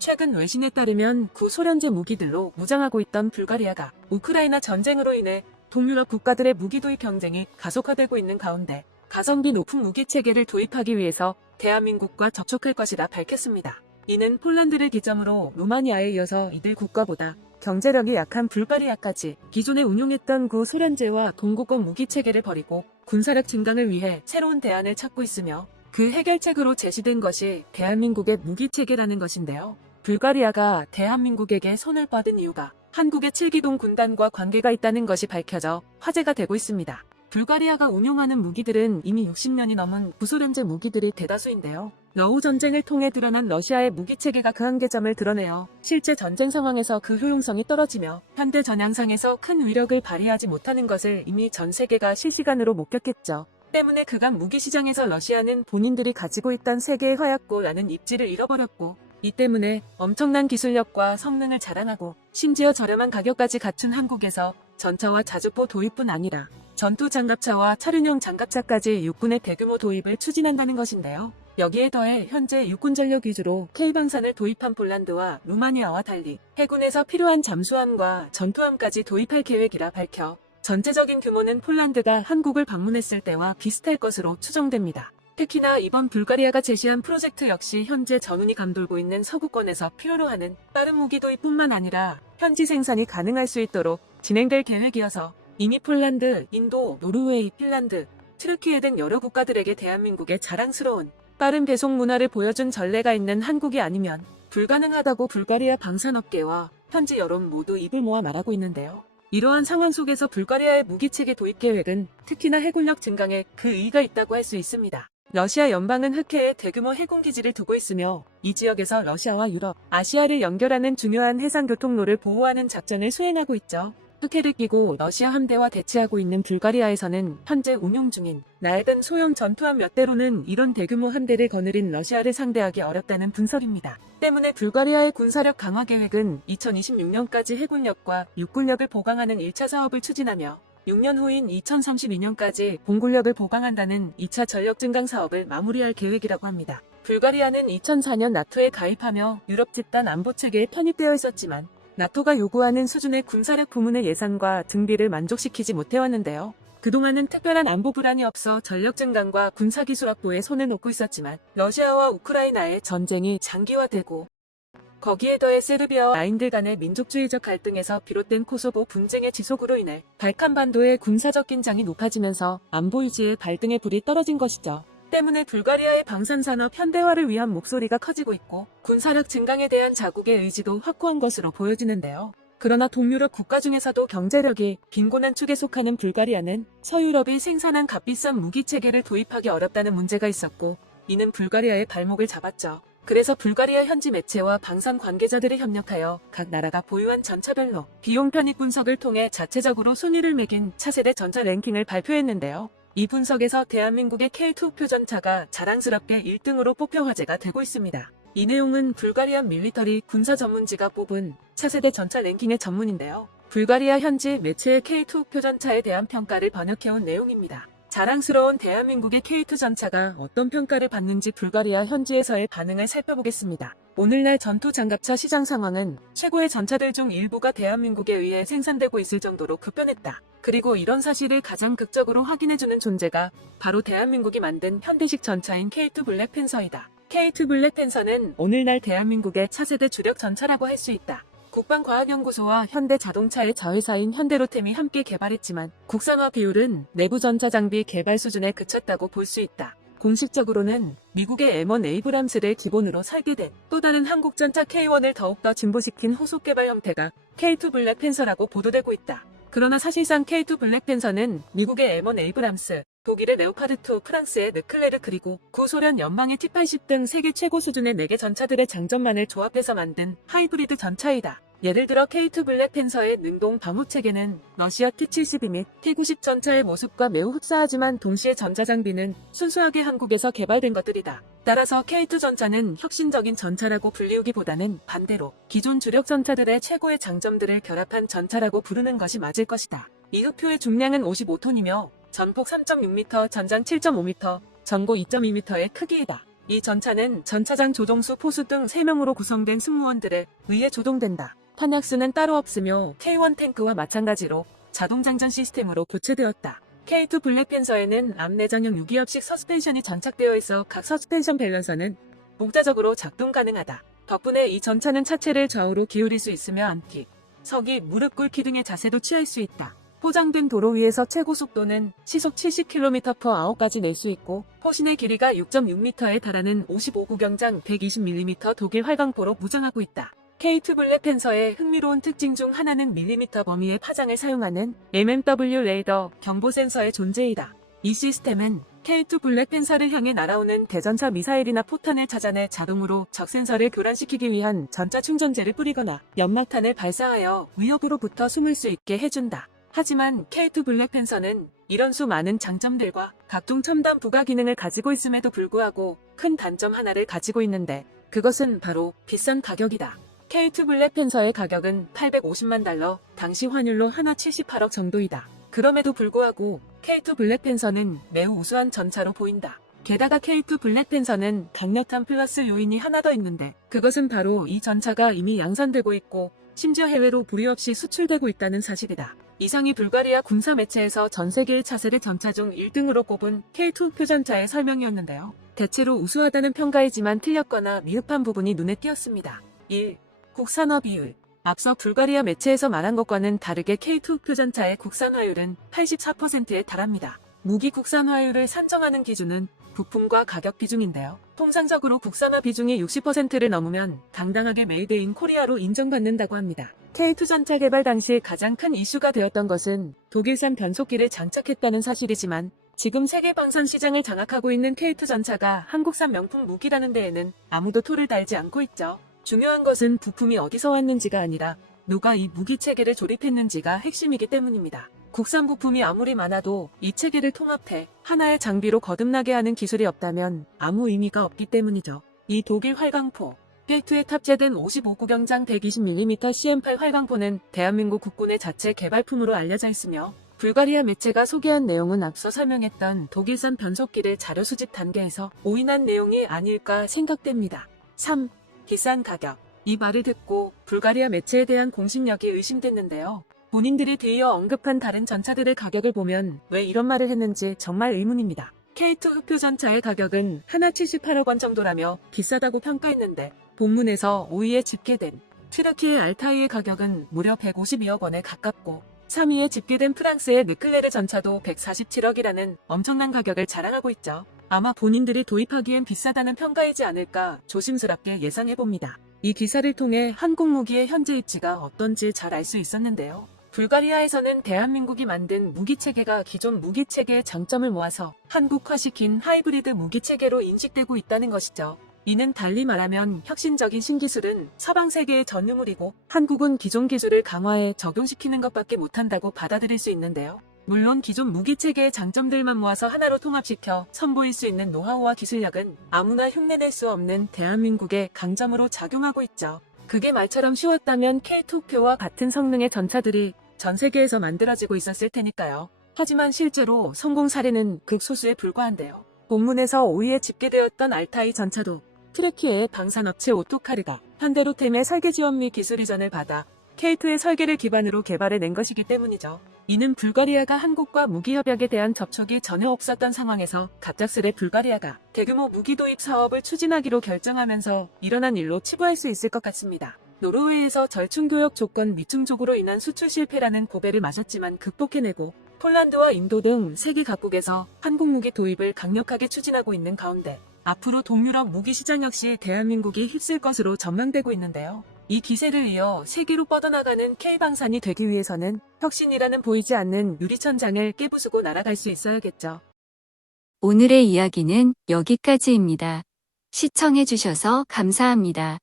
최근 외신에 따르면 구소련제 무기들로 무장하고 있던 불가리아가 우크라이나 전쟁으로 인해 동유럽 국가들의 무기 도입 경쟁이 가속화되고 있는 가운데 가성비 높은 무기 체계를 도입하기 위해서 대한민국과 접촉할 것이라 밝혔습니다. 이는 폴란드를 기점으로 루마니아에 이어서 이들 국가보다 경제력이 약한 불가리아까지 기존에 운용했던 구소련제와 동구권 무기 체계를 버리고 군사력 증강을 위해 새로운 대안을 찾고 있으며 그 해결책으로 제시된 것이 대한민국의 무기 체계라는 것인데요. 불가리아가 대한민국에게 손을 뻗은 이유가 한국의 7기동 군단과 관계가 있다는 것이 밝혀져 화제가 되고 있습니다. 불가리아가 운용하는 무기들은 이미 60년이 넘은 구소련제 무기들이 대다수인데요. 러우 전쟁을 통해 드러난 러시아의 무기체계가 그 한계점을 드러내어 실제 전쟁 상황에서 그 효용성이 떨어지며 현대 전향상에서 큰 위력을 발휘하지 못하는 것을 이미 전 세계가 실시간으로 목격했죠. 때문에 그간 무기시장에서 러시아는 본인들이 가지고 있던 세계의 화약고라는 입지를 잃어버렸고 이 때문에 엄청난 기술력과 성능을 자랑하고 심지어 저렴한 가격까지 갖춘 한국에서 전차와 자주포 도입뿐 아니라 전투 장갑차와 차륜형 장갑차까지 육군의 대규모 도입을 추진한다는 것인데요. 여기에 더해 현재 육군 전력 위주로 K방산을 도입한 폴란드와 루마니아와 달리 해군에서 필요한 잠수함과 전투함까지 도입할 계획이라 밝혀 전체적인 규모는 폴란드가 한국을 방문했을 때와 비슷할 것으로 추정됩니다. 특히나 이번 불가리아가 제시한 프로젝트 역시 현재 전운이 감돌고 있는 서구권에서 필요로 하는 빠른 무기 도입뿐만 아니라 현지 생산이 가능할 수 있도록 진행될 계획이어서 이미 폴란드, 인도, 노르웨이, 핀란드, 트르키예 등 여러 국가들에게 대한민국의 자랑스러운 빠른 배송 문화를 보여준 전례가 있는 한국이 아니면 불가능하다고 불가리아 방산업계와 현지 여론 모두 입을 모아 말하고 있는데요. 이러한 상황 속에서 불가리아의 무기체계 도입 계획은 특히나 해군력 증강에 그 의의가 있다고 할 수 있습니다. 러시아 연방은 흑해에 대규모 해군 기지를 두고 있으며 이 지역에서 러시아와 유럽, 아시아를 연결하는 중요한 해상 교통로를 보호하는 작전을 수행하고 있죠. 흑해를 끼고 러시아 함대와 대치하고 있는 불가리아에서는 현재 운용 중인 낡은 소형 전투함 몇 대로는 이런 대규모 함대를 거느린 러시아를 상대하기 어렵다는 분석입니다. 때문에 불가리아의 군사력 강화 계획은 2026년까지 해군력과 육군력을 보강하는 1차 사업을 추진하며 6년 후인 2032년까지 공군력을 보강한다는 2차 전력 증강 사업을 마무리할 계획이라고 합니다. 불가리아는 2004년 나토에 가입하며 유럽 집단 안보 체계에 편입되어 있었지만 나토가 요구하는 수준의 군사력 부문의 예산과 등비를 만족시키지 못해왔는데요. 그동안은 특별한 안보 불안이 없어 전력 증강과 군사기술 확보에 손을 놓고 있었지만 러시아와 우크라이나의 전쟁이 장기화되고 거기에 더해 세르비아와 라인들 간의 민족주의적 갈등에서 비롯된 코소보 분쟁의 지속으로 인해 발칸반도의 군사적 긴장이 높아지면서 안보 유지에 발등의 불이 떨어진 것이죠. 때문에 불가리아의 방산산업 현대화를 위한 목소리가 커지고 있고 군사력 증강에 대한 자국의 의지도 확고한 것으로 보여지는데요. 그러나 동유럽 국가 중에서도 경제력이 빈곤한 축에 속하는 불가리아는 서유럽이 생산한 값비싼 무기체계를 도입하기 어렵다는 문제가 있었고 이는 불가리아의 발목을 잡았죠. 그래서 불가리아 현지 매체와 방산 관계자들이 협력하여 각 나라가 보유한 전차별로 비용 편익 분석을 통해 자체적으로 순위를 매긴 차세대 전차 랭킹을 발표했는데요. 이 분석에서 대한민국의 K2 표전차가 자랑스럽게 1등으로 뽑혀 화제가 되고 있습니다. 이 내용은 불가리아 밀리터리 군사 전문지가 뽑은 차세대 전차 랭킹의 전문인데요. 불가리아 현지 매체의 K2 표전차에 대한 평가를 번역해온 내용입니다. 자랑스러운 대한민국의 K2 전차가 어떤 평가를 받는지 불가리아 현지에서의 반응을 살펴보겠습니다. 오늘날 전투 장갑차 시장 상황은 최고의 전차들 중 일부가 대한민국에 의해 생산되고 있을 정도로 급변했다. 그리고 이런 사실을 가장 극적으로 확인해주는 존재가 바로 대한민국이 만든 현대식 전차인 K2 블랙팬서이다. K2 블랙팬서는 오늘날 대한민국의 차세대 주력 전차라고 할 수 있다. 국방과학연구소와 현대자동차의 자회사인 현대로템이 함께 개발했지만 국산화 비율은 내부 전차 장비 개발 수준에 그쳤다고 볼 수 있다. 공식적으로는 미국의 M1 에이브람스를 기본으로 설계된 또 다른 한국 전차 K1을 더욱더 진보시킨 후속 개발 형태가 K2 블랙팬서라고 보도되고 있다. 그러나 사실상 K2 블랙팬서는 미국의 M1 에이브람스, 독일의 레오파드2, 프랑스의 르클레르 그리고 구소련 연방의 T-80 등 세계 최고 수준의 4개 전차들의 장점만을 조합해서 만든 하이브리드 전차이다. 예를 들어 K2 블랙팬서의 능동 방호 체계는 러시아 T-72 및 T-90 전차의 모습과 매우 흡사하지만 동시에 전자 장비는 순수하게 한국에서 개발된 것들이다. 따라서 K2 전차는 혁신적인 전차라고 불리우기보다는 반대로 기존 주력 전차들의 최고의 장점들을 결합한 전차라고 부르는 것이 맞을 것이다. 이 흑표의 중량은 55톤이며 전폭 3.6m, 전장 7.5m, 전고 2.2m의 크기이다. 이 전차는 전차장 조종수 포수 등 3명으로 구성된 승무원들에 의해 조종된다. 탄약수는 따로 없으며 K1 탱크와 마찬가지로 자동장전 시스템으로 교체되었다. K2 블랙팬서에는 앞내장형 유기압식 서스펜션이 장착되어 있어 각 서스펜션 밸런서는 독자적으로 작동 가능하다. 덕분에 이 전차는 차체를 좌우로 기울일 수 있으며 앉기, 서기, 무릎 꿇기 등의 자세도 취할 수 있다. 포장된 도로 위에서 최고 속도는 시속 70km/h까지 낼 수 있고 포신의 길이가 6.6m에 달하는 55구경장 120mm 독일 활강포로 무장하고 있다. K2 블랙팬서의 흥미로운 특징 중 하나는 밀리미터 범위의 파장을 사용하는 MMW 레이더 경보 센서의 존재이다. 이 시스템은 K2 블랙팬서를 향해 날아오는 대전차 미사일이나 포탄을 찾아내 자동으로 적 센서를 교란시키기 위한 전자 충전재를 뿌리거나 연막탄을 발사하여 위협으로부터 숨을 수 있게 해준다. 하지만 K2 블랙팬서는 이런 수많은 장점들과 각종 첨단 부가 기능을 가지고 있음에도 불구하고 큰 단점 하나를 가지고 있는데 그것은 바로 비싼 가격이다. K2 블랙팬서의 가격은 $850만, 당시 환율로 하나 78억 정도이다. 그럼에도 불구하고 K2 블랙팬서는 매우 우수한 전차로 보인다. 게다가 K2 블랙팬서는 강력한 플러스 요인이 하나 더 있는데 그것은 바로 이 전차가 이미 양산되고 있고 심지어 해외로 불이 없이 수출되고 있다는 사실이다. 이상이 불가리아 군사 매체에서 전 세계의 차세대 전차 중 1등으로 꼽은 K2 표전차의 설명이었는데요. 대체로 우수하다는 평가이지만 틀렸거나 미흡한 부분이 눈에 띄었습니다. 1. 국산화 비율. 앞서 불가리아 매체에서 말한 것과는 다르게 K2 표전차의 국산화율은 84%에 달합니다. 무기 국산화율을 산정하는 기준은 부품과 가격 비중인데요. 통상적으로 국산화 비중이 60%를 넘으면 당당하게 메이드 인 코리아로 인정받는다고 합니다. K2 전차 개발 당시 가장 큰 이슈가 되었던 것은 독일산 변속기를 장착했다는 사실이지만 지금 세계 방산 시장을 장악하고 있는 K2 전차가 한국산 명품 무기라는 데에는 아무도 토를 달지 않고 있죠. 중요한 것은 부품이 어디서 왔는지가 아니라 누가 이 무기 체계를 조립했는지가 핵심이기 때문입니다. 국산 부품이 아무리 많아도 이 체계를 통합해 하나의 장비로 거듭나게 하는 기술이 없다면 아무 의미가 없기 때문이죠. 이 독일 활강포, K2에 탑재된 55구경장 120mm CM8 활강포는 대한민국 국군의 자체 개발품으로 알려져 있으며 불가리아 매체가 소개한 내용은 앞서 설명했던 독일산 변속기를 자료 수집 단계에서 오인한 내용이 아닐까 생각됩니다. 3. 비싼 가격. 이 말을 듣고 불가리아 매체에 대한 공신력이 의심됐는데요. 본인들이 뒤이어 언급한 다른 전차들의 가격을 보면 왜 이런 말을 했는지 정말 의문입니다. K2 흑표 전차의 가격은 하나 78억 원 정도라며 비싸다고 평가했는데 본문에서 5위에 집계된 튀르키의 알타이의 가격은 무려 152억 원에 가깝고 3위에 집계된 프랑스의 르클레르 전차도 147억이라는 엄청난 가격을 자랑하고 있죠. 아마 본인들이 도입하기엔 비싸다는 평가이지 않을까 조심스럽게 예상해봅니다. 이 기사를 통해 한국 무기의 현재 입지가 어떤지 잘 알 수 있었는데요. 불가리아에서는 대한민국이 만든 무기체계가 기존 무기체계의 장점을 모아서 한국화시킨 하이브리드 무기체계로 인식되고 있다는 것이죠. 이는 달리 말하면 혁신적인 신기술은 서방 세계의 전유물이고 한국은 기존 기술을 강화해 적용시키는 것밖에 못한다고 받아들일 수 있는데요. 물론 기존 무기체계의 장점들만 모아서 하나로 통합시켜 선보일 수 있는 노하우와 기술력은 아무나 흉내낼 수 없는 대한민국의 강점으로 작용하고 있죠. 그게 말처럼 쉬웠다면 K2표와 같은 성능의 전차들이 전 세계에서 만들어지고 있었을 테니까요. 하지만 실제로 성공 사례는 극소수에 불과한데요. 본문에서 5위에 집계되었던 알타이 전차도 트레키의 방산업체 오토카르가 현대로템의 설계 지원 및 기술 이전을 받아 K2의 설계를 기반으로 개발해낸 것이기 때문이죠. 이는 불가리아가 한국과 무기협약에 대한 접촉이 전혀 없었던 상황에서 갑작스레 불가리아가 대규모 무기 도입 사업을 추진하기로 결정하면서 일어난 일로 치부할 수 있을 것 같습니다. 노르웨이에서 절충교역 조건 미충족으로 인한 수출 실패라는 고배를 마셨지만 극복해내고 폴란드와 인도 등 세계 각국에서 한국 무기 도입을 강력하게 추진하고 있는 가운데 앞으로 동유럽 무기 시장 역시 대한민국이 휩쓸 것으로 전망되고 있는데요. 이 기세를 이어 세계로 뻗어나가는 K방산이 되기 위해서는 혁신이라는 보이지 않는 유리천장을 깨부수고 날아갈 수 있어야겠죠. 오늘의 이야기는 여기까지입니다. 시청해주셔서 감사합니다.